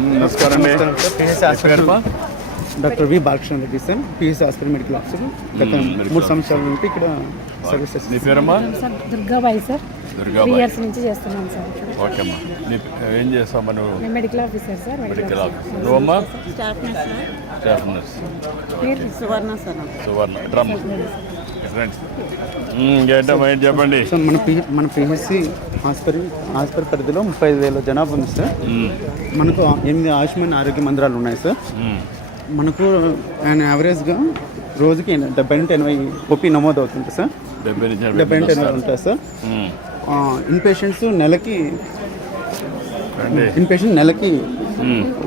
నమస్కారం doctor V Balakrishna Reddy sir, PSC hospital medical officer. గత 3 సంవత్సరాల నుండి ఇక్కడ సర్వీసెస్. నీ పేరమ్మా? దుర్గాబాయి సార్. దుర్గాబాయి. 3 years నుంచి చేస్తున్నాం సార్. ఓకే అమ్మా. ఏం చేస్తావు నువ్వు? నేను medical officer sir. Medical officer. నువ్వమ్మా? Staff nurse. పేరు Suvarna sir. Suvarna drum friends. ఏంటమ్మా ఏంటి చెప్పండి. సార్ మన పిహెచ్సి హాస్పిటల్ పరిధిలో 35,000 జనాభా ఉంది సార్. మనకు 8 ఆయుష్మాన్ ఆరోగ్య మందిరాలు ఉన్నాయి సార్. మనకు యావరేజ్గా రోజుకి 70 నుండి 80 ఓపీ నమోదు అవుతుంది సార్. 70 నుండి 80 ఉంటుంది సార్. ఇన్పేషెంట్స్ నెలకి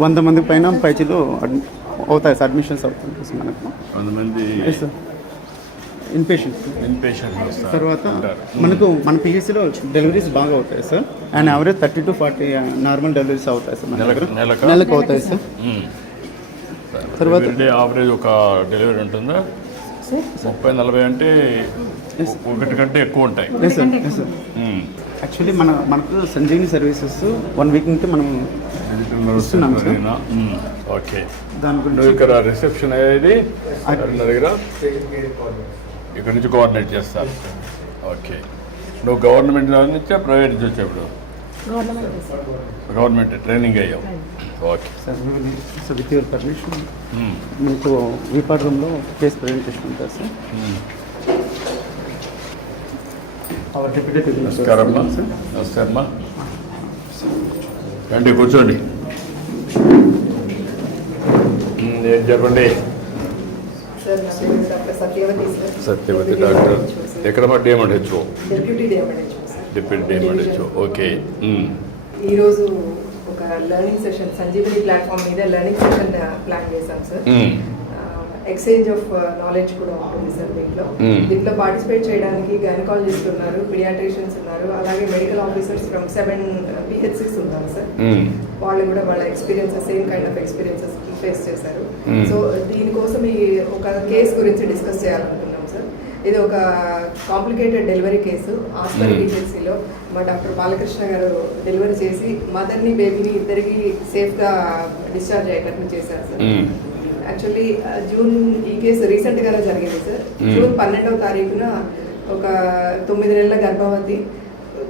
100 మంది పైన పైచీలు అవుతాయి సార్. అడ్మిషన్స్ అవుతుంది సార్ మనకు 100 మంది సార్ ఇన్పేషెంట్స్. తర్వాత మన పిహెచ్సిలో డెలివరీస్ బాగా అవుతాయి sir. And average 30 to 40 normal deliveries అవుతాయి సార్. మన దగ్గర నెలకు అవుతాయి సార్. తర్వాత యావరేజ్ ఒక డెలివరీ ఉంటుందా? 30-40 అంటే ఒకటి కంటే ఎక్కువ ఉంటాయి. యాక్చువల్లీ మనకు సంజీవిని సర్వీసెస్ 1 week నుంచి మనం ఇస్తున్నాం సార్. ఓకే. దాని గురించి ఇక్కడ రిసెప్షన్ అయ్యేది దగ్గర ఇక్కడ నుంచి కోఆర్డినేట్ చేస్తారు. ఓకే. నువ్వు గవర్నమెంట్ నుంచా ప్రైవేట్ నుంచి వచ్చేప్పుడు? గవర్నమెంట్ ట్రైనింగ్ అయ్యావు. Okay sir. With your permission మీకు విపాడ్ రూమ్లో కేసు ప్రజెంటేషన్ ఉంటుంది సార్. నమస్కారం అమ్మా. నమస్తే అమ్మా. రండి కూర్చోండి. ఏం చెప్పండి. సత్యవతి డాక్టర్. ఎక్కడమ్మా? డిఎంహెచ్ఓ. Deputy DMHO. ఓకే. ఈరోజు ఒక లెర్నింగ్ సెషన్ సంజీవని ప్లాట్ఫామ్ మీద లెర్నింగ్ సెషన్ ప్లాన్ చేశాం సార్. ఎక్స్చేంజ్ ఆఫ్ నాలెడ్జ్ కూడా ఉంటుంది సార్. దీంట్లో పార్టిసిపేట్ చేయడానికి గైనకాలజిస్ట్ ఉన్నారు, పీడియాట్రిషియన్స్ ఉన్నారు, అలాగే మెడికల్ ఆఫీసర్స్ ఫ్రమ్ 7 PHCs ఉన్నారు సార్. వాళ్ళు కూడా వాళ్ళ experiences same kind of experiences face చేశారు. సో దీనికోసం ఈ ఒక కేసు గురించి డిస్కస్ చేయాలనుకున్నాం సార్. ఇది ఒక కాంప్లికేటెడ్ డెలివరీ కేసు. హాస్పిటల్ PHCలో మా డాక్టర్ బాలకృష్ణ గారు డెలివరీ చేసి మదర్ని బేబీని ఇద్దరికి సేఫ్గా డిశ్చార్జ్ అయ్యేటట్లు చేశారు సార్. యాక్చువల్లీ జూన్ ఈ కేసు రీసెంట్గానే జరిగింది సార్. జూన్ 12వ తారీఖున ఒక 9 నెలల గర్భవతి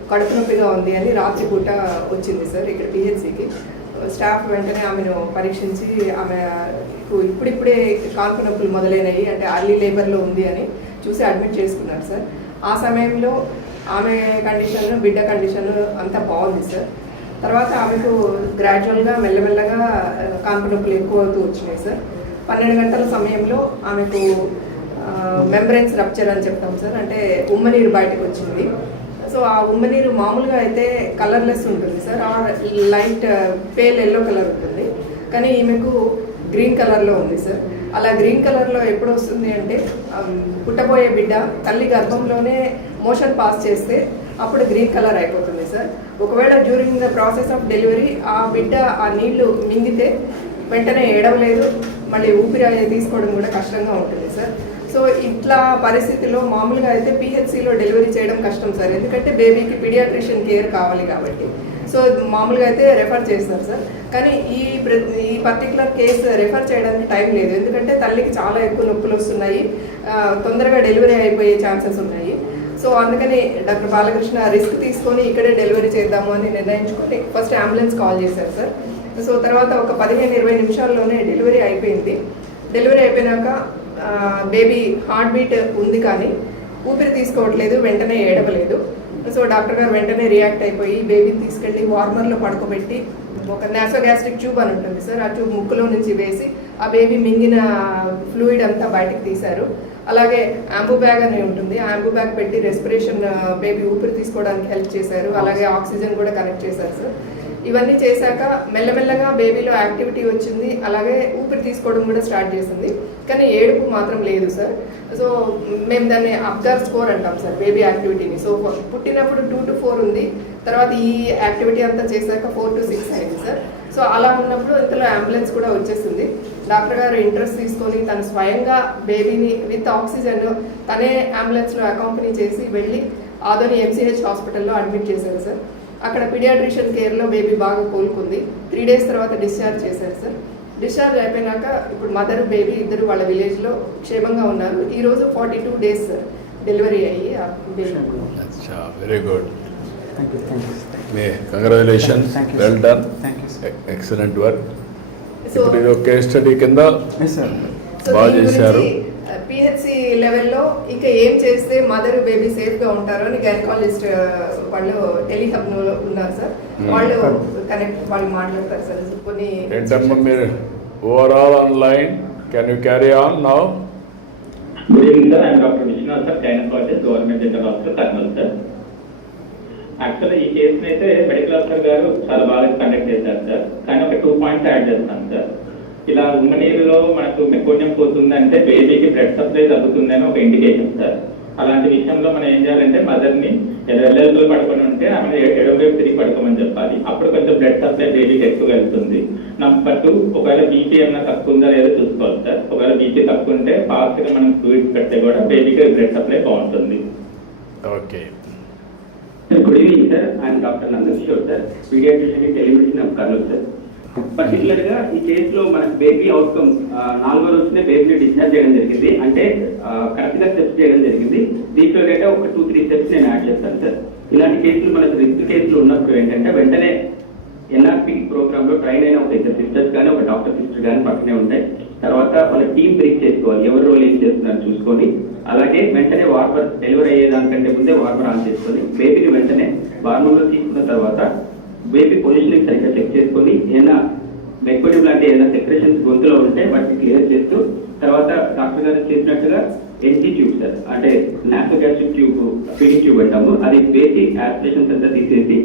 కడుపు నొప్పిగా ఉంది అని రాత్రి పూట వచ్చింది సార్ ఇక్కడ PHCకి. స్టాఫ్ వెంటనే ఆమెను పరీక్షించి ఆమె ఇప్పుడిప్పుడే కాన్పు నొప్పులు మొదలైనవి అంటే అర్లీ లేబర్లో ఉంది అని చూసి అడ్మిట్ చేసుకున్నారు సార్. ఆ సమయంలో ఆమె కండిషన్ బిడ్డ కండిషన్ అంతా బాగుంది సార్. తర్వాత ఆమెకు గ్రాడ్యువల్గా మెల్లమెల్లగా కాన్పు నొప్పులు ఎక్కువ అవుతూ వచ్చినాయి సార్. 12 గంటల సమయంలో ఆమెకు మెంబ్రెన్స్ రప్చర్ అని చెప్తాం సార్. అంటే ఉమ్మనీరు బయటకు వచ్చింది. సో ఆ ఉమ్మనీరు మామూలుగా అయితే కలర్లెస్ ఉంటుంది సార్. ఆ లైట్ పేల్ ఎల్లో కలర్ ఉంటుంది, కానీ ఈమెకు గ్రీన్ కలర్లో ఉంది సార్. అలా గ్రీన్ కలర్లో ఎప్పుడు వస్తుంది అంటే పుట్టబోయే బిడ్డ తల్లి గర్భంలోనే మోషన్ పాస్ చేస్తే అప్పుడు గ్రీన్ కలర్ అయిపోతుంది సార్. ఒకవేళ during the process of delivery ఆ బిడ్డ ఆ నీళ్లు మింగితే వెంటనే ఏడవలేదు, మళ్ళీ ఊపిరి తీసుకోవడం కూడా కష్టంగా ఉంటుంది సార్. సో ఇట్లా పరిస్థితిలో మామూలుగా అయితే PHCలో డెలివరీ చేయడం కష్టం సార్, ఎందుకంటే బేబీకి పీడియాట్రిషియన్ కేర్ కావాలి కాబట్టి. సో మామూలుగా అయితే రెఫర్ చేస్తారు సార్. కానీ ఈ పర్టికులర్ కేసు రెఫర్ చేయడానికి టైం లేదు, ఎందుకంటే తల్లికి చాలా ఎక్కువ నొప్పులు వస్తున్నాయి, తొందరగా డెలివరీ అయిపోయే ఛాన్సెస్ ఉన్నాయి. సో అందుకని డాక్టర్ బాలకృష్ణ రిస్క్ తీసుకొని ఇక్కడే డెలివరీ చేద్దాము అని నిర్ణయించుకొని ఫస్ట్ అంబులెన్స్ కాల్ చేశారు సార్. సో తర్వాత ఒక 15-20 నిమిషాల్లోనే డెలివరీ అయిపోయింది. డెలివరీ అయిపోయినాక బేబీ హార్ట్ బీట్ ఉంది కానీ ఊపిరి తీసుకోవట్లేదు, వెంటనే ఏడవలేదు. సో డాక్టర్ గారు వెంటనే రియాక్ట్ అయిపోయి బేబీని తీసుకెళ్ళి వార్మర్లో పడుకోబెట్టి ఒక నాసోగ్యాస్ట్రిక్ ట్యూబ్ అని ఉంటుంది సార్, ఆ ట్యూబ్ ముక్కులో నుంచి వేసి ఆ బేబీ మింగిన ఫ్లూయిడ్ అంతా బయటకు తీశారు. అలాగే యాంబూ బ్యాగ్ అని ఉంటుంది, ఆ యాంబూ బ్యాగ్ పెట్టి రెస్పిరేషన్ బేబీ ఊపిరి తీసుకోవడానికి హెల్ప్ చేశారు. అలాగే ఆక్సిజన్ కూడా కనెక్ట్ చేశారు సార్. ఇవన్నీ చేశాక మెల్లమెల్లగా బేబీలో యాక్టివిటీ వచ్చింది, అలాగే ఊపిరి తీసుకోవడం కూడా స్టార్ట్ చేసింది, కానీ ఏడుపు మాత్రం లేదు సార్. సో మేము దాన్ని అబ్జర్వ్ స్కోర్ అంటాం సార్ బేబీ యాక్టివిటీని. సో పుట్టినప్పుడు 2 to 4 ఉంది, తర్వాత ఈ యాక్టివిటీ అంతా చేశాక 4 to 6 అయింది సార్. సో అలా ఉన్నప్పుడు ఇంతలో అంబులెన్స్ కూడా వచ్చేసింది. డాక్టర్ గారు ఇంట్రెస్ట్ తీసుకొని తను స్వయంగా బేబీని విత్ ఆక్సిజన్ తనే అంబులెన్స్లో అకాంపెనీ చేసి వెళ్ళి ఆదోని MCH హాస్పిటల్లో అడ్మిట్ చేశారు సార్. అక్కడ పీడియాట్రిషియన్ కేర్లో బేబీ బాగా కోలుకుంది. 3 days తర్వాత డిశ్చార్జ్ చేశారు సార్. డిశ్చార్జ్ అయిపోయినాక ఇప్పుడు మదర్ బేబీ ఇద్దరు వాళ్ళ విలేజ్లో క్షేమంగా ఉన్నారు. ఈరోజు 42 days డెలివరీ అయ్యి ఆ బేబీ. అచ్చా, very good. Thank you. Congratulations, Thank you, well sir. Done, thank you sir. Excellent work. So ఇప్పుడు ఇది ఒక కేస్ స్టడీ కింద ఎస్ సార్. బాగా చేశారు. పిహెచ్సి లెవెల్లో ఇంకా ఏం చేస్తే మదర్ బేబీ సేఫ్ గా ఉంటారో అని గైనకాలజిస్ట్ వాళ్ళు టెలిహబ్ ఉన్నారు సార్. వాళ్ళు వాళ్ళు మాట్లాడతారు సార్. కొన్ని ఏంటమ్మా మీరు overall online, can you carry on now? Good evening, sir. I am Dr. Vishnu, sir, gynecologist, Government General Hospital, Karnal, sir. Actually ఈ కేసుని అయితే మెడికల్ ఆఫీసర్ గారు చాలా బాగా కండక్ట్ చేశారు సార్. కానీ ఒక 2 points యాడ్ చేస్తాను సార్. ఇలా ఉమ్మనీరులో మనకు మెకోనియం పోతుందంటే బేబీకి బ్లడ్ సప్లై తగ్గుతుందని ఒక ఇండికేషన్ సార్. అలాంటి విషయంలో మనం ఏం చేయాలంటే మదర్ని ఎల్లెల్పులు పడుకొని ఉంటే ఆమె ఎడమ వైపు తిరిగి పడుకోమని చెప్పాలి. అప్పుడు కొంచెం బ్లడ్ సప్లై బేబీకి ఎక్కువ వెళ్తుంది. నెంబర్ 2, ఒకవేళ బీపీ ఏమైనా తక్కువ ఉందా లేదో చూసుకోవాలి సార్. ఒకవేళ బీపీ తక్కువ ఉంటే ఫాస్ట్గా మనం ఫ్లూయిడ్స్ పెడితే కూడా బేబీకి బ్లడ్ సప్లై బాగుంటుంది. Okay. Good evening sir. I'm doctor Nandakishore sir, pediatrician telemedicine of Kurnool sir. Particular గా ఈ కేసులో మనకు బేబీ అవుట్కమ్ 4వ రోజునే బేబీని డిశ్చార్జ్ చేయడం జరిగింది. అంటే కరెక్ట్ గా స్టెప్స్ చేయడం జరిగింది. దీంట్లో డేటా ఒక 2-3 స్టెప్స్ నేను యాడ్ చేస్తాను సార్. ఇలాంటి కేసులు మనకు రిస్క్ కేసులు ఉన్నప్పుడు ఏంటంటే వెంటనే ఎన్ఆర్పి ప్రోగ్రామ్ లో ట్రైన్ అయిన ఒక 2 సిస్టర్స్ కానీ ఒక డాక్టర్ సిస్టర్ కానీ పక్కనే ఉంటాయి. తర్వాత వాళ్ళ టీమ్ బ్రీఫ్ చేసుకోవాలి, ఎవరి రోల్ ఏం చేస్తున్నారు చూసుకొని. అలాగే వెంటనే వార్మర్ డెలివరీ అయ్యేదానికంటే ముందే వార్మర్ ఆన్ చేసుకొని బేబీని వెంటనే వార్మర్లో తీసుకున్న తర్వాత బేబీ పొజిషనింగ్ సరిగ్గా చెక్ చేసుకొని ఏదైనా మెకోనియం లాంటి ఏదైనా సెక్రేషన్స్ గొంతులో ఉంటే వాటిని క్లియర్ చేస్తూ తర్వాత డాక్టర్ గారు చేసినట్టుగా ఎన్టీ ట్యూబ్ సార్, అంటే నాసోగాస్ట్రిక్ ట్యూబ్, ఫీడింగ్ ట్యూబ్ అంటాము, అది వేసి యాస్పిరేషన్స్ అంతా తీసేసి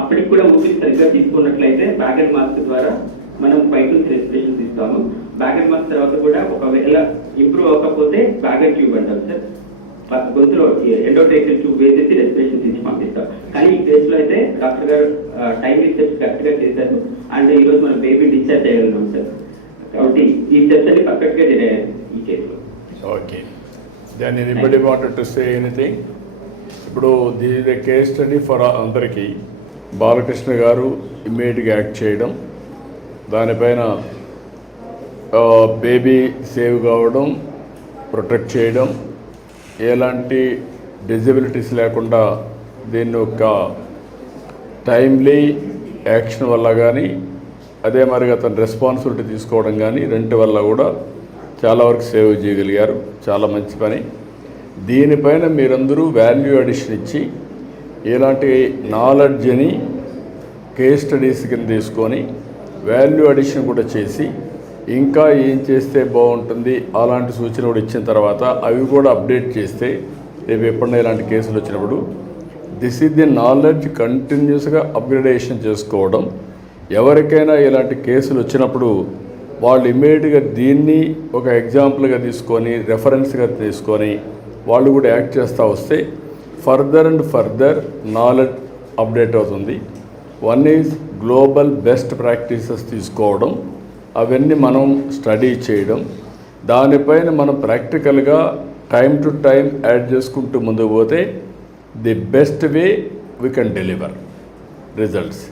అప్పటికి కూడా ఊపిరి సరిగ్గా తీసుకున్నట్లయితే బ్యాగ్ అండ్ మాస్క్ ద్వారా మనం పైపు నుంచి రెస్పిరేషన్స్ ఇస్తాము. బ్యాగ్ అండ్ మాస్క్ తర్వాత కూడా ఒకవేళ ఇంప్రూవ్ అవ్వకపోతే బ్యాగ్ అండ్ ట్యూబ్ అంటాం సార్. గొంతులో ఎండోట్రేకియల్ ట్యూబ్ వేసేసి రెస్పిరేషన్స్ ఇచ్చి పంపిస్తాం. కానీ ఈ కేసులో అయితే డాక్టర్ గారు టైమింగ్ స్టెప్స్ కరెక్ట్ గా చేశారు. అండ్ ఈ రోజు మనం బేబీ డిశ్చార్జ్ చేయగలుగుతాం సార్. కాబట్టి ఈ స్టెప్స్ అన్ని పర్ఫెక్ట్ గా జరిగాయి ఈ కేసులో. Okay. Then anybody wanted to say anything? ఇప్పుడు ది కేస్ స్టడీ ఫర్ అందరికీ బాలకృష్ణ గారు ఇమ్మీడియట్గా యాక్ట్ చేయడం, దానిపైన బేబీ సేవ్ కావడం, ప్రొటెక్ట్ చేయడం, ఎలాంటి డిజబిలిటీస్ లేకుండా దీన్ని ఒక టైమ్లీ యాక్షన్ వల్ల కానీ అదే మరిగా అతను రెస్పాన్సిబిలిటీ తీసుకోవడం కానీ రెంటి వల్ల కూడా చాలా వరకు సేవ్ చేయగలిగారు. చాలా మంచి పని. దీనిపైన మీరందరూ వాల్యూ అడిషన్ ఇచ్చి ఇలాంటి నాలెడ్జ్ని కేస్ స్టడీస్ కింద తీసుకొని వాల్యూ అడిషన్ కూడా చేసి ఇంకా ఏం చేస్తే బాగుంటుంది అలాంటి సూచన కూడా ఇచ్చిన తర్వాత అవి కూడా అప్డేట్ చేస్తే రేపు ఎప్పుడైనా ఇలాంటి కేసులు వచ్చినప్పుడు దిస్ ఈజ్ ది నాలెడ్జ్ కంటిన్యూస్గా అప్గ్రేడేషన్ చేసుకోవడం. ఎవరికైనా ఇలాంటి కేసులు వచ్చినప్పుడు వాళ్ళు ఇమ్మీడియట్గా దీన్ని ఒక ఎగ్జాంపుల్గా తీసుకొని రెఫరెన్స్గా తీసుకొని వాళ్ళు కూడా యాక్ట్ చేస్తూ వస్తే further and further knowledge update అవుతుంది. One is global best practices తీసుకోవడం, అవన్నీ మనం స్టడీ చేయడం, దానిపైన మనం ప్రాక్టికల్గా టైం టు టైం యాడ్ చేసుకుంటూ ముందుకు పోతే the best way we can deliver results.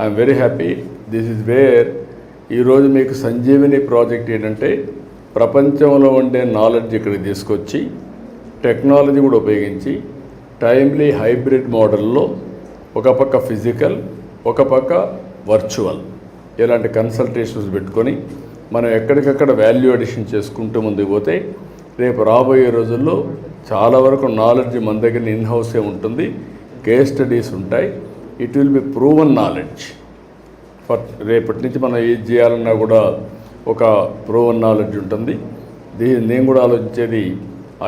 I'm very happy. This is where ఈరోజు మీకు సంజీవిని ప్రాజెక్ట్ ఏంటంటే ప్రపంచంలో ఉండే నాలెడ్జ్ ఇక్కడికి తీసుకొచ్చి టెక్నాలజీ కూడా ఉపయోగించి టైమ్లీ హైబ్రిడ్ మోడల్లో ఒక పక్క ఫిజికల్ ఒక పక్క వర్చువల్ ఇలాంటి కన్సల్టేషన్స్ పెట్టుకొని మనం ఎక్కడికక్కడ వాల్యూ అడిషన్ చేసుకుంటూ ముందుకు పోతే రేపు రాబోయే రోజుల్లో చాలా వరకు నాలెడ్జ్ మన దగ్గర ఇన్ హౌసే ఉంటుంది. కేస్ స్టడీస్ ఉంటాయి. It will be proven knowledge for రేపటి నుంచి మనం ఏది చేయాలన్నా కూడా ఒక ప్రూవన్ నాలెడ్జ్ ఉంటుంది. నేను కూడా ఆలోచించేది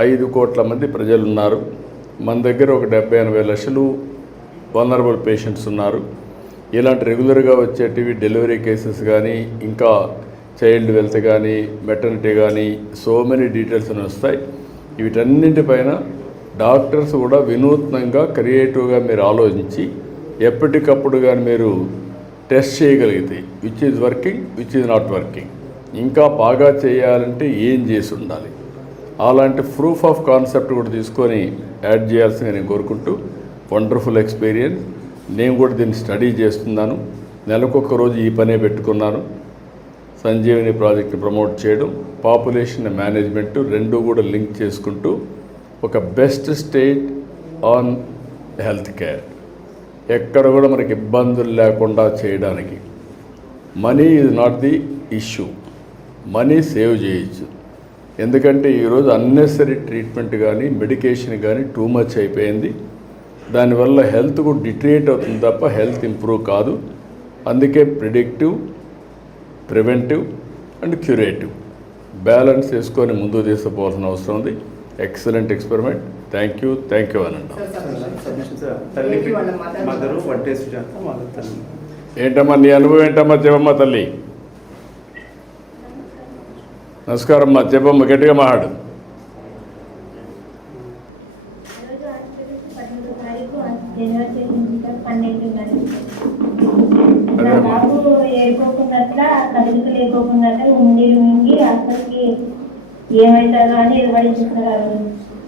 5 కోట్ల మంది ప్రజలు ఉన్నారు. మన దగ్గర ఒక 70-80 లక్షలు వల్నరబుల్ పేషెంట్స్ ఉన్నారు. ఇలాంటి రెగ్యులర్గా వచ్చేటివి డెలివరీ కేసెస్ కానీ ఇంకా చైల్డ్ వెల్త్ కానీ మెటర్నిటీ కానీ సో మెనీ డీటెయిల్స్ అని వస్తాయి. వీటన్నింటిపైన డాక్టర్స్ కూడా వినూత్నంగా క్రియేటివ్గా మీరు ఆలోచించి ఎప్పటికప్పుడు కానీ మీరు టెస్ట్ చేయగలిగితే which is working which is not working, ఇంకా బాగా చేయాలంటే ఏం చేసి ఉండాలి, అలాంటి ప్రూఫ్ ఆఫ్ కాన్సెప్ట్ కూడా తీసుకొని యాడ్ చేయాల్సిందిగా నేను కోరుకుంటూ వండర్ఫుల్ ఎక్స్పీరియన్స్. నేను కూడా దీన్ని స్టడీ చేస్తున్నాను. నెలకొక రోజు ఈ పనే పెట్టుకున్నాను. సంజీవని ప్రాజెక్ట్ని ప్రమోట్ చేయడం, పాపులేషన్ మేనేజ్మెంట్ రెండు కూడా లింక్ చేసుకుంటూ ఒక best state on health care, ఎక్కడ కూడా మనకి ఇబ్బందులు లేకుండా చేయడానికి. Money is not the issue, money save చేయొచ్చు. ఎందుకంటే ఈరోజు అన్నెసరీ ట్రీట్మెంట్ కానీ మెడికేషన్ కానీ టూ మచ్ అయిపోయింది. దానివల్ల హెల్త్ కూడా డిటరేట్ అవుతుంది తప్ప హెల్త్ ఇంప్రూవ్ కాదు. అందుకే predictive, preventive and curative balance చేసుకొని ముందుకు తీసుకుపోవాల్సిన అవసరం ఉంది. Excellent experiment. థ్యాంక్ యూ అనండి. తల్లి మదరు వడ్డే సుజాత మదర్ తల్లి. ఏంటమ్మా నీ అనుభవం ఏంటమ్మా? చెప్పమ్మా తల్లి. నమస్కారం అమ్మా, చెప్పమ్మా, గట్టిగా మాట్లాడు. నా బాబు ఏడుకోకున్నట్ల కదులుకు లేకోకున్నట్ల ఉండి ఉండి అసలుకి ఏమవుతుందో అని ఎదుబడిస్తున్నారు.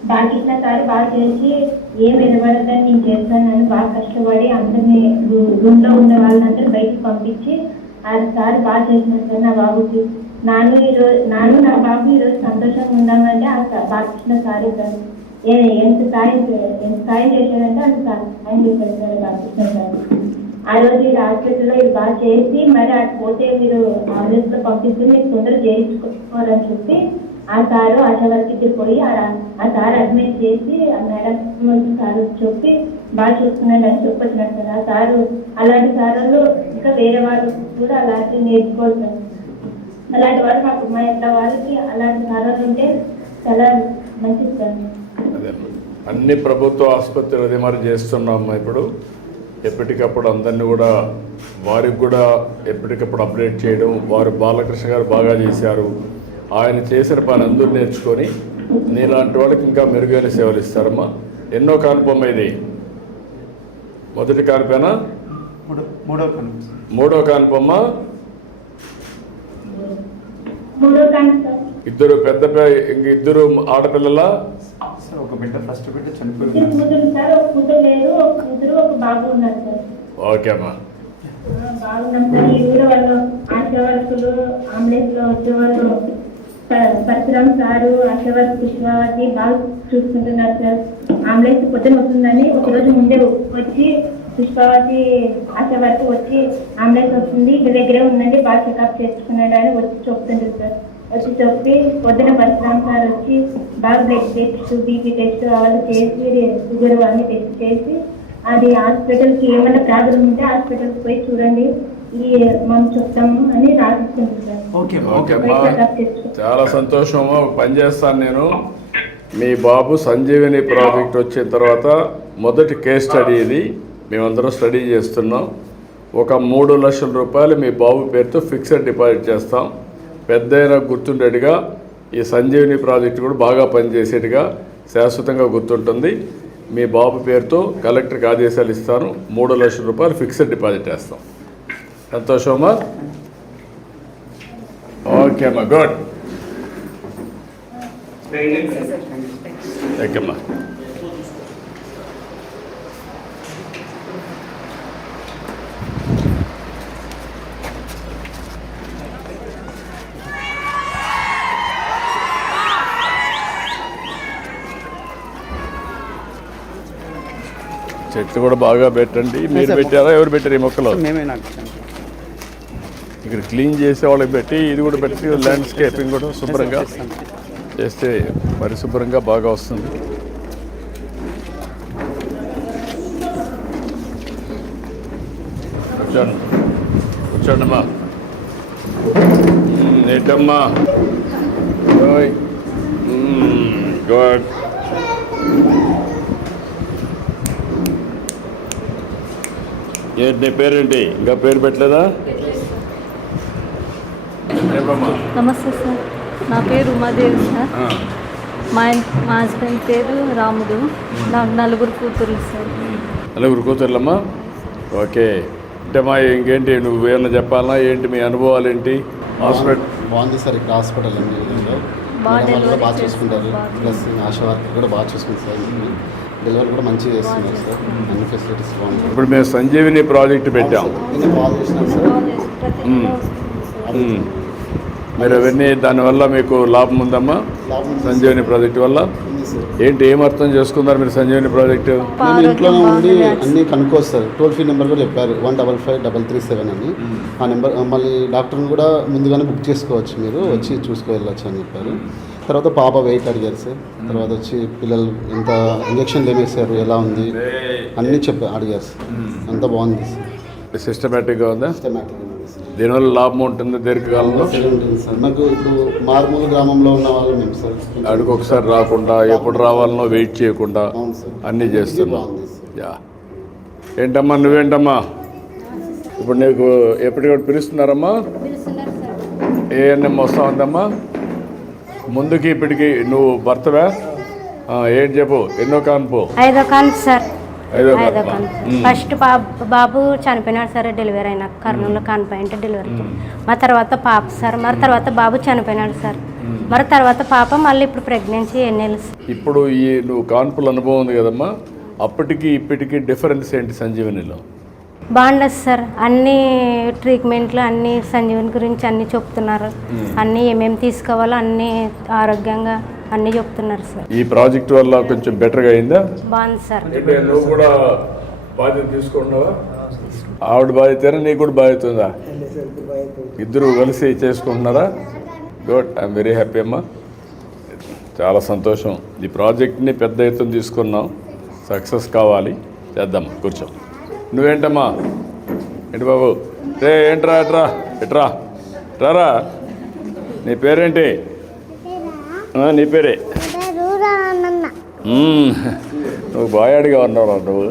బాగా సారి బాగా చేసి ఏం ఎదుబడతాను నేను చేస్తానని బాగా కష్టపడి అందరినీ రూమ్లో ఉండే వాళ్ళందరూ బయటకు పంపించి సారి బాగా చేసినారు సార్. నా బాబుకి నాను నా బాబు ఈరోజు సంతోషంగా ఉందామంటే బాలకృష్ణ సారీ సార్ ఎంత సాయం చేశాడంటే అంత సాయం చేశాడు సార్ బాలకృష్ణ సార్. ఆ రోజు ఇది హాస్పిటల్లో ఇది బాగా చేసి మరి అటు పోతే మీరు ఆంబులెన్స్లో పంపిస్తే మీరు తొందరగా చేయించుకోరని చెప్పి ఆ సారు ఆశా వర్కర్కి పోయి ఆ సార్ అడ్మిట్ చేసి ఆ మేడం సార్ చెప్పి బాగా చూసుకున్నాడు అని చెప్పొచ్చినాడు సార్. ఆ సారు అలాంటి సార్లు ఇంకా వేరే వాళ్ళు కూడా అలాంటివి నేర్చుకోవాలి సార్. అలాంటి వాళ్ళు మాకు మా ఇంట్లో వాళ్ళకి అలాంటి సార్లు ఉంటే చాలా మంచిది సార్. అదే అన్ని ప్రభుత్వ ఆసుపత్రులు అదే మరి చేస్తున్నాము. ఇప్పుడు ఎప్పటికప్పుడు అందరినీ కూడా వారికి కూడా ఎప్పటికప్పుడు అప్డేట్ చేయడం. వారు బాలకృష్ణ గారు బాగా చేశారు, ఆయన చేసిన పని అందరూ నేర్చుకొని నీలాంటి వాళ్ళకి ఇంకా మెరుగైన సేవలు ఇస్తారమ్మా. ఎన్నో కానుపమ్మ ఇది? మొదటి కానుపేనా? మూడో కానుపమ్మ. ఇద్దరు పెద్ద ఇద్దరు ఆడపిల్లల? ఒక బిడ్డ, ఫస్ట్ బిడ్డ చనిపోయి. ఓకే అమ్మా. బాగున్నాం సార్. ఈ ఊరు వాళ్ళు ఆశా వర్కులు అంబులెన్స్ లో వచ్చేవాళ్ళు పరశురామ్ సారు ఆశా వర్క్ పుష్పావతి బాగా చూసుకుంటున్నారు సార్. అంబులెన్స్ పొద్దున వస్తుందని ఒకరోజు ముందే వచ్చి పుష్పావతి ఆశా వర్క్ వచ్చి అంబులెన్స్ వస్తుంది ఇంటి దగ్గరే ఉందండి బాగా చెకప్ చేసుకున్నాడు అని వచ్చి చెప్తుంటారు సార్. వచ్చి చెప్పి పొద్దున పరశురామ్ సార్ వచ్చి బాగా బ్లడ్ టెస్ట్, బీపీ టెస్ట్ అవన్నీ చేసి షుగర్ అవన్నీ టెస్ట్ చేసి అది హాస్పిటల్కి ఏమైనా ప్రాబ్లం ఉంటే హాస్పిటల్కి పోయి చూడండి మనం చెప్తాము అని రాసిస్తుంది సార్. చాలా సంతోషమా. ఒక పని చేస్తాను నేను. మీ బాబు సంజీవని ప్రాజెక్ట్ వచ్చిన తర్వాత మొదటి కేస్ స్టడీ ఇది మేమందరం స్టడీ చేస్తున్నాం. ఒక 3 లక్షల రూపాయలు మీ బాబు పేరుతో ఫిక్స్డ్ డిపాజిట్ చేస్తాం. పెద్దయినా గుర్తుండేట్టుగా ఈ సంజీవని ప్రాజెక్ట్ కూడా బాగా పనిచేసేట్టుగా శాశ్వతంగా గుర్తుంటుంది. మీ బాబు పేరుతో కలెక్టర్కి ఆదేశాలు ఇస్తాను. 3 లక్షల రూపాయలు ఫిక్స్డ్ డిపాజిట్ చేస్తాం. సంతోషమా? ఓకే అమ్మా, గుడ్. ఓకే అమ్మా. చెట్లు కూడా బాగా పెట్టండి. మీరు పెట్టారా? ఎవరు పెట్టారు ఈ మొక్కలు? మేమే నాటాం. ఇక్కడ క్లీన్ చేసే వాళ్ళకి పెట్టి ఇది కూడా పెట్టి ల్యాండ్స్కేపింగ్ కూడా శుభ్రంగా చేస్తే పరిశుభ్రంగా బాగా వస్తుంది. కూర్చోండమ్మా. ఏంటమ్మా? గుడ్. ఏంటి నీ పేరేంటి? ఇంకా పేరు పెట్టలేదా? నమస్తే సార్, నా పేరు ఉమాదేవి సార్. మా హస్బెండ్ పేరు రాముడు. నాకు 4 కూతుర్లు సార్. 4 కూతుర్లమ్మా? ఓకే. అంటే మా ఇంకేంటి నువ్వు ఏమన్నా చెప్పాలా? ఏంటి మీ అనుభవాలు ఏంటి? హాస్పిటల్ బాగుంది సార్. ఇక్కడ హాస్పిటల్ అన్ని విధంగా బాగా చూసుకుంటారు. ప్లస్ ఆశా వర్క్ కూడా బాగా చూసుకుంటారు సార్. డెలివరీ కూడా మంచిగా చేస్తున్నారు సార్, అన్ని ఫెసిలిటీస్ బాగున్నాయి. ఇప్పుడు మేము సంజీవిని ప్రాజెక్ట్ పెట్టాం. నేను కాల్ చేసినాను సార్. మీరు అవన్నీ దానివల్ల మీకు లాభం ఉందమ్మా? లాభం ఉంది సంజీవిని ప్రాజెక్టు వల్ల ఉంది సార్. ఏంటి ఏం అర్థం చేసుకున్నారు మీరు సంజీవిని ప్రాజెక్టు? మేము ఇంట్లోనే ఉండి అన్నీ కనుక్కోవచ్చు సార్. టోల్ ఫ్రీ నెంబర్ కూడా చెప్పారు 155-337 అని. ఆ నెంబర్ మళ్ళీ డాక్టర్ని కూడా ముందుగానే బుక్ చేసుకోవచ్చు, మీరు వచ్చి చూసుకు వెళ్ళొచ్చు అని చెప్పారు. తర్వాత పాప వెయిట్ అడిగారు సార్. తర్వాత వచ్చి పిల్లలు ఎంత ఇంజక్షన్లు ఏమి వేసారు, ఎలా ఉంది అన్నీ అడిగారు సార్. అంతా బాగుంది సార్, సిస్టమేటిక్గా ఉందా? సిస్టమాటిక్గా ఉంది సార్. దీనివల్ల లాభం ఉంటుంది దీర్ఘకాలంలో? ఉంటుంది సార్. మాకు ఇప్పుడు మారుమూల గ్రామంలో ఉన్న వాళ్ళు మేము సార్, అడుగు ఒకసారి రాకుండా ఎప్పుడు రావాలనో వెయిట్ చేయకుండా అవును సార్, అన్నీ చేస్తున్నాం. బాగుంది సార్. యా. ఏంటమ్మా నువ్వేంటమ్మా? ఇప్పుడు నీకు ఎప్పటికప్పుడు పిలుస్తున్నారమ్మా? ఏఎన్ఎం వస్తా ఉందమ్మా? ముందుకి ఇప్పటికి నువ్వు భర్తవా? ఏంటి చెప్పు, ఎన్నో కాన్పు? 5వ కాన్పు సార్. 5వ 5వ కాన్పు. కాన్పు. ఫస్ట్ బాబు చనిపోయినాడు సార్ డెలివరీ అయినా, కర్నూలులో కాన్పు డెలివరీకి. మరి తర్వాత పాప సార్, మరి తర్వాత బాబు చనిపోయినాడు సార్. మరి తర్వాత పాప మళ్ళీ ఇప్పుడు ప్రెగ్నెన్సీ ఎన్నేళ్ళు. ఇప్పుడు ఈ నువ్వు కాన్పుల అనుభవం ఉంది కదమ్మా, అప్పటికి ఇప్పటికి డిఫరెన్స్ ఏంటి సంజీవనిలో? బాగుండదు సార్, అన్ని ట్రీట్మెంట్లు అన్ని సంజీవని గురించి అన్నీ చెప్తున్నారు. అన్నీ ఏమేమి తీసుకోవాలో అన్నీ ఆరోగ్యంగా అన్నీ చెప్తున్నారు సార్. ఈ ప్రాజెక్ట్ వల్ల కొంచెం బెటర్గా అయిందా? బాగుంది సార్. నువ్వు కూడా బాధ్యత తీసుకుంటున్నావా? ఆవిడ బాధ్యత నీకు కూడా బాధ్యత ఉందా? ఇద్దరు కలిసి చేసుకుంటున్నారా? గుడ్, ఐఎమ్ వెరీ హ్యాపీ అమ్మా, చాలా సంతోషం. ఈ ప్రాజెక్ట్ని పెద్ద ఎత్తున తీసుకున్నాం, సక్సెస్ కావాలి, చేద్దాం. కూర్చో. నువ్వేంటమ్మా? ఏంటి బాబు? రే ఏంట్రా, ఎట్రా ఎట్రా రారా. నీ పేరేంటి? నీ పేరే? నువ్వు బాయాడిగా ఉన్నావు, నువ్వు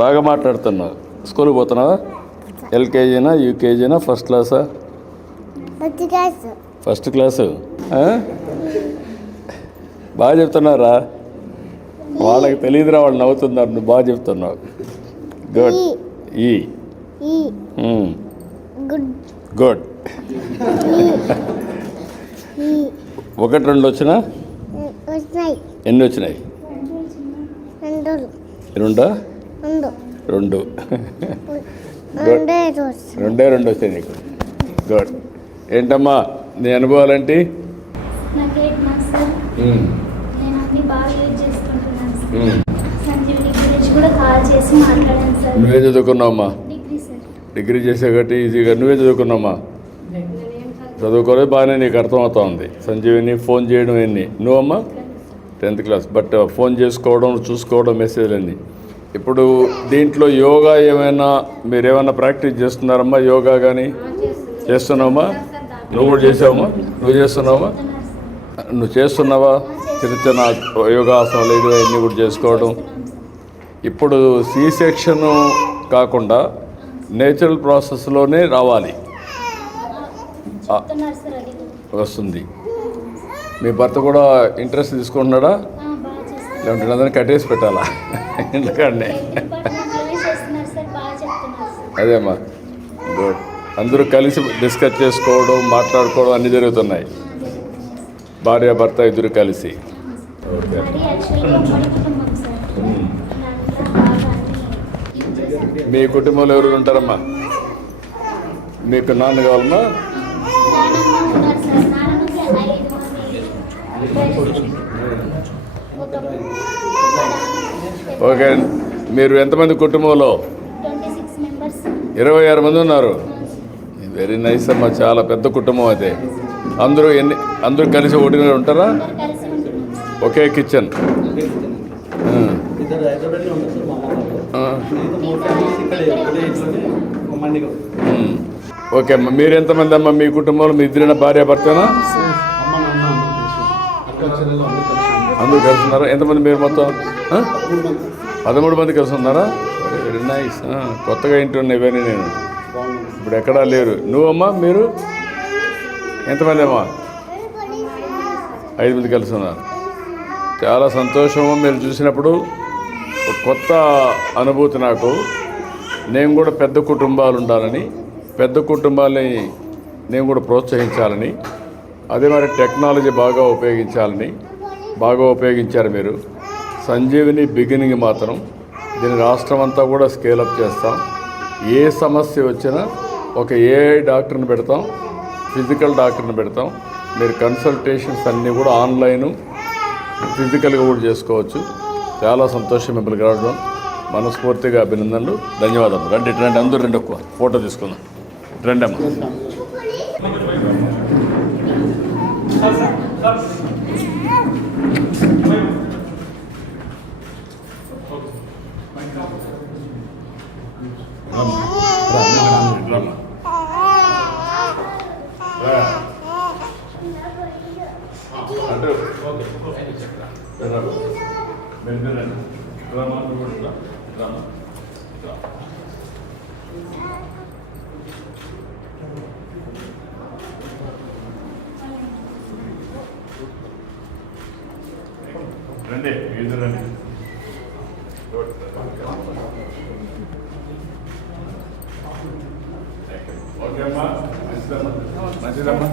బాగా మాట్లాడుతున్నావు. స్కూల్కి పోతున్నావా? ఎల్కేజీనా, యూకేజీనా, ఫస్ట్ క్లాసా? First class. బాగా చెప్తున్నారా? వాళ్ళకి తెలియదురా, వాళ్ళు నవ్వుతున్నారు, నువ్వు బాగా చెప్తున్నావు. గుడ్. ఈ గుడ్. 1, 2 వచ్చినా? ఎన్ని వచ్చినాయి? 2. 2. గుడ్. 2 వచ్చాయి నీకు. గుడ్. ఏంటమ్మా నీ అనుభవాలేంటి? నాకు 8 months సార్. నేను అన్ని బాగా యూజ్ చేసుకుంటున్నాను సార్. సంజీవిని గురించి కూడా కాల్ చేసి మాట్లాడాను సార్. నువ్వే చదువుకున్నావమ్మా? Degree sir. డిగ్రీ చేసే కాబట్టి ఈజీగా నువ్వే చదువుకున్నావమ్మా? చదువుకోలేదు, బాగానే నీకు అర్థమవుతా ఉంది. సంజీవిని ఫోన్ చేయడం ఎన్ని? నువ్వమ్మా 10th క్లాస్. బట్ ఫోన్ చేసుకోవడం, చూసుకోవడం, మెసేజ్లు అన్నీ. ఇప్పుడు దీంట్లో యోగా ఏమైనా మీరేమైనా ప్రాక్టీస్ చేస్తున్నారమ్మా? యోగా కానీ చేస్తున్నావమ్మా? నువ్వు కూడా చేసావమ్మా? నువ్వు చేస్తున్నావమ్మా? నువ్వు చేస్తున్నావా? చిన్న చిన్న యోగాసనాలు ఇవన్నీ కూడా చేసుకోవడం. ఇప్పుడు సి సెక్షన్ కాకుండా నేచురల్ ప్రాసెస్లోనే రావాలి, చెప్తున్నారు సార్. అది వస్తుంది. మీ భర్త కూడా ఇంట్రెస్ట్ తీసుకుంటున్నాడా? బాగా చేస్తున్నారు. లేదంటే అందరినీ కట్టేసి పెట్టాలా ఇంట్లోనే? డిపార్ట్మెంట్లోనే చేస్తున్నారు సార్, బాగా చెప్తున్నారు సార్. అదేమ్మా, గుడ్. అందరూ కలిసి డిస్కస్ చేసుకోవడం, మాట్లాడుకోవడం అన్నీ జరుగుతున్నాయి. భార్య భర్త ఇద్దరు కలిసి. ఓకే. మరి యాక్చువల్గా ఉమ్మడి కుటుంబం సార్. దాంట్లో బాగా అన్ని మీ కుటుంబంలో ఎవరు ఉంటారమ్మా? మీకు నాన్న కావాలమ్మా? నానమ్మ ఉన్నారు సార్. నానమ్మకి 5 మంది. ఓకే. మీరు ఎంతమంది కుటుంబంలో? 26 members. 26 మంది ఉన్నారు. వెరీ నైస్ అమ్మా, చాలా పెద్ద కుటుంబం అయితే. అందరూ కలిసి ఒకటిగా ఉంటారా? కలిసి ఉంటున్నాం సార్. ఒకే కిచెన్. ఇద్దరు హైదరాబాద్లో ఉంటారు సార్, మా అమ్మ వాళ్ళు. మిగతా 3 families ఇక్కడే ఇంట్లోనే మండిగా. ఓకే అమ్మా, మీరు ఎంతమంది అమ్మా మీ కుటుంబంలో? మీ ఇద్దరైనా భార్య భర్తనా? అమ్మ నాన్న అందరూ కలిసి, అక్క చెల్లెలు అందరూ కలిసి. అందరూ కలిసి ఉన్నారా? ఎంతమంది మీరు మొత్తం? 13 మంది. 13 మంది కలిసి ఉన్నారా? Very nice. కొత్తగా ఇంటి ఇవన్నీ నేను ఇప్పుడు ఎక్కడా లేరు. నువ్వమ్మా? మీరు ఎంతమంది అమ్మా? 5 మంది కలిసి ఉన్నారు. చాలా సంతోషము మీరు చూసినప్పుడు. ఒక కొత్త అనుభూతి నాకు. నేను కూడా పెద్ద కుటుంబాలు ఉండాలని, పెద్ద కుటుంబాలని నేను కూడా ప్రోత్సహించాలని, అదే మరి టెక్నాలజీ బాగా ఉపయోగించాలని, బాగా ఉపయోగించారు మీరు. సంజీవిని బిగినింగ్ మాత్రం దీని రాష్ట్రం అంతా కూడా స్కేలప్ చేస్తాం. ఏ సమస్య వచ్చినా ఒక ఏఐ డాక్టర్ని పెడతాం, ఫిజికల్ డాక్టర్ని పెడతాం. మీరు కన్సల్టేషన్స్ అన్నీ కూడా ఆన్లైను, ఫిజికల్గా కూడా చేసుకోవచ్చు. చాలా సంతోషం మిమ్మల్ని కలవడం. మనస్ఫూర్తిగా అభినందనలు, ధన్యవాదాలు. రండి రండి, అందరూ రండి, ఒక్క ఫోటో తీసుకుందాం. రండి అమ్మా. రండి, మీరు రండి. ఓకే అమ్మా, మంచిదమ్మా.